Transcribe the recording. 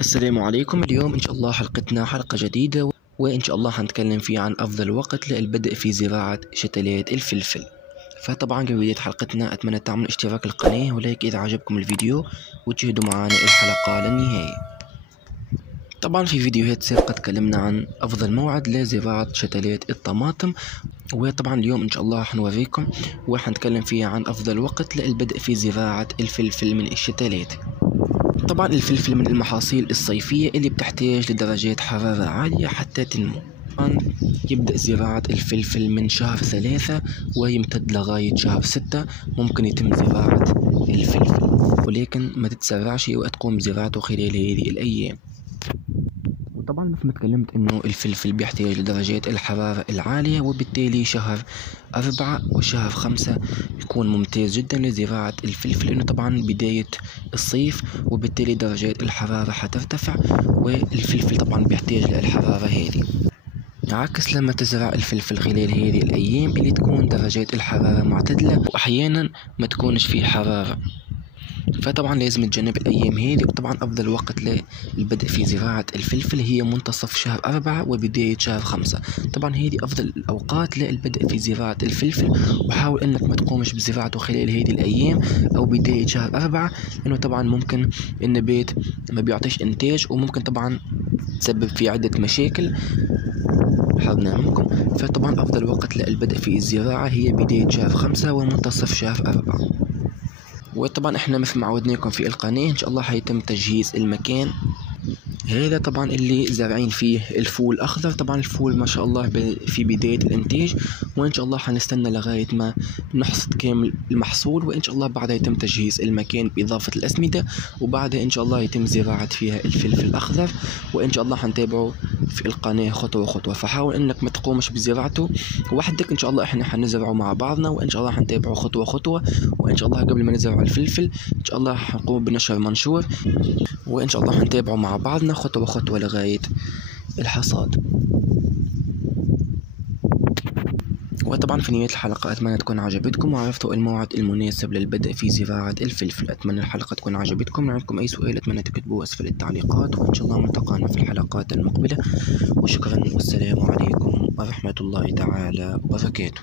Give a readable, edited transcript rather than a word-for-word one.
السلام عليكم. اليوم إن شاء الله حلقتنا حلقة جديدة، وإن شاء الله حنتكلم فيه عن أفضل وقت للبدء في زراعة شتلات الفلفل. فطبعا قبل بداية حلقتنا أتمنى تعملوا اشتراك القناة ولايك إذا عجبكم الفيديو، وتشاهدوا معنا الحلقة للنهاية. طبعا في فيديوهات سابقة تكلمنا عن أفضل موعد لزراعة شتلات الطماطم، وطبعا اليوم إن شاء الله حنوريكم وحنتكلم فيه عن أفضل وقت للبدء في زراعة الفلفل من الشتلات. طبعا الفلفل من المحاصيل الصيفية اللي بتحتاج لدرجات حرارة عالية حتى تنمو. طبعا يبدأ زراعة الفلفل من شهر 3 ويمتد لغاية شهر 6. ممكن يتم زراعة الفلفل، ولكن ما تتسرعش وتقوم بزراعته خلال هذه الأيام. وطبعا مثل ما تكلمت انه الفلفل بيحتاج لدرجات الحرارة العالية، وبالتالي شهر 4 وشهر 5 يكون ممتاز جدا لزراعة الفلفل، لانه طبعا بداية الصيف وبالتالي درجات الحرارة حترتفع، والفلفل طبعا بيحتاج للحرارة هذه، عكس لما تزرع الفلفل خلال هذه الأيام اللي تكون درجات الحرارة معتدلة وأحيانا ما تكونش فيه حرارة. فطبعا لازم نتجنب الأيام هذه. وطبعا أفضل وقت للبدء في زراعة الفلفل هي منتصف شهر 4 وبداية شهر 5. طبعا هذه أفضل الأوقات للبدء في زراعة الفلفل، وحاول أنك ما تقومش بزراعته خلال هذه الأيام أو بداية شهر 4، لأنه طبعا ممكن النبات ما بيعطيش إنتاج، وممكن طبعا تسبب في عدة مشاكل حظنا منكم. فطبعا أفضل وقت للبدء في الزراعة هي بداية شهر 5 ومنتصف شهر 4. وطبعا احنا مثل ما عودناكم في القناة ان شاء الله حيتم تجهيز المكان هذا طبعا اللي زارعين فيه الفول الاخضر. طبعا الفول ما شاء الله في بداية الانتاج، وان شاء الله حنستنى لغاية ما نحصد كامل المحصول، وان شاء الله بعدها يتم تجهيز المكان باضافة الاسمدة، وبعدها ان شاء الله يتم زراعة فيها الفلفل الاخضر. وان شاء الله حنتابعه في القناة خطوة خطوة، فحاول انك ما تقومش بزراعته وحدك، ان شاء الله احنا حنزرعه مع بعضنا، وان شاء الله حنتابعه خطوة خطوة. وان شاء الله قبل ما نزرع الفلفل ان شاء الله حنقوم بنشر منشور، وان شاء الله حنتابعه مع بعضنا خطوة خطوة لغاية الحصاد. وطبعا في نهاية الحلقة أتمنى تكون عجبتكم وعرفتوا الموعد المناسب للبدء في زراعة الفلفل. أتمنى الحلقة تكون عجبتكم. لو عندكم أي سؤال أتمنى تكتبوه أسفل التعليقات، وإن شاء الله نلتقانا في الحلقات المقبلة. وشكرا والسلام عليكم ورحمة الله تعالى وبركاته.